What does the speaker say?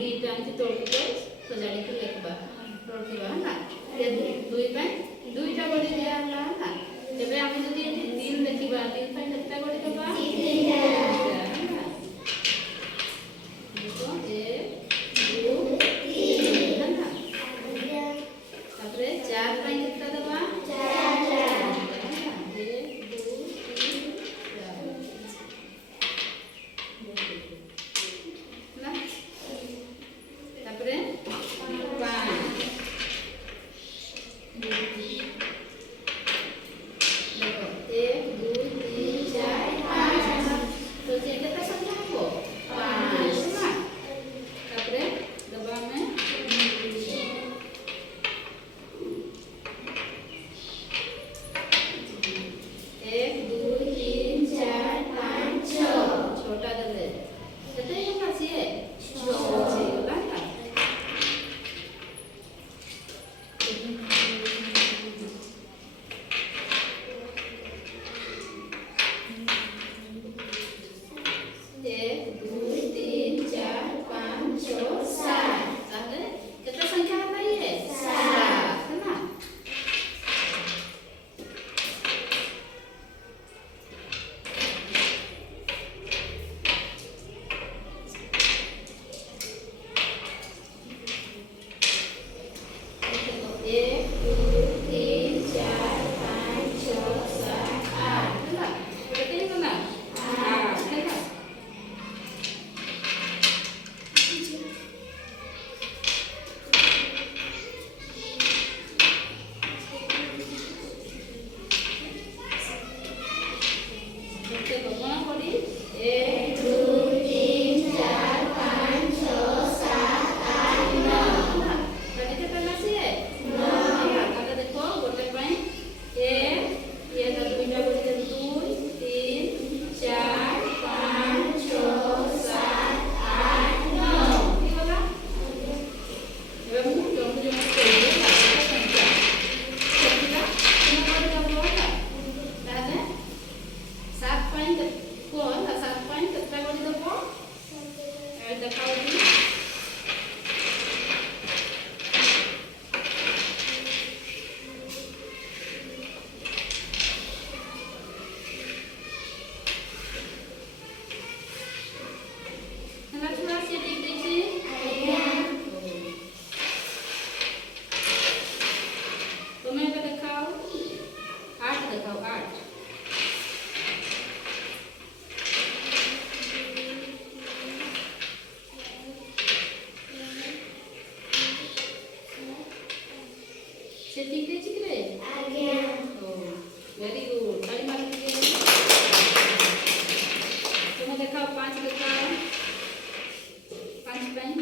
ଦୁଇଟା ଏମିତି ତଳକୁ ସଜାଡ଼ିକି ଲେଖିବା ରଖିବା ହେଲା। ଦୁଇ ପାଇଁ ଦୁଇଟା ବଡ଼ି ଦିଆହେଲା ହେଲା। ତେବେ ଆମେ ଯଦି ଏଠି 3 ଲେଖିବା 3 ପାଇଁ କେତେଟା ବଡ଼ି ଦେବା? 3ଟା ହେଲା। ଦେଖ 1 2 3 ହେଲା। ତାପରେ 4 ପାଇଁ କେତେଟା ଦେବା? 4 ହେଲା। 1 2 3 4 ହେଲା। ତାପରେ 5 देखो 1 2 3 4 5 तो ये कितना संख्या हमको 5 ना। तापरे दबा में 1 2 3 4 5 6 छोटा दले कितने होगा ये 6 होला ना। वेरी गुड ताली मार दीजिए। तुम देखाओ 5 देखाओ 5 टाइम